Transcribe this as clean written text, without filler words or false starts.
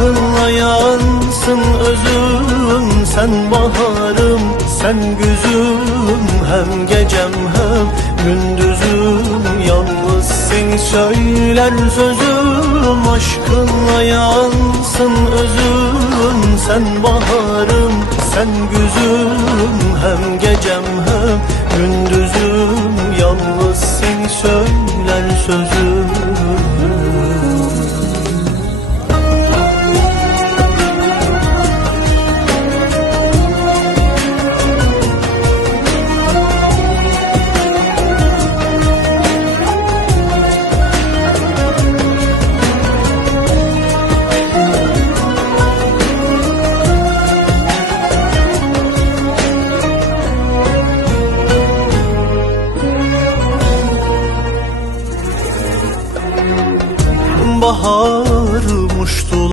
Aşkınla yansın özüm, sen baharım, sen güzüm. Hem gecem hem gündüzüm, yalnız seni söyler sözüm. Aşkınla yansın özüm, sen baharım, sen güzüm. Hem gecem hem gündüzüm, yalnız seni söyler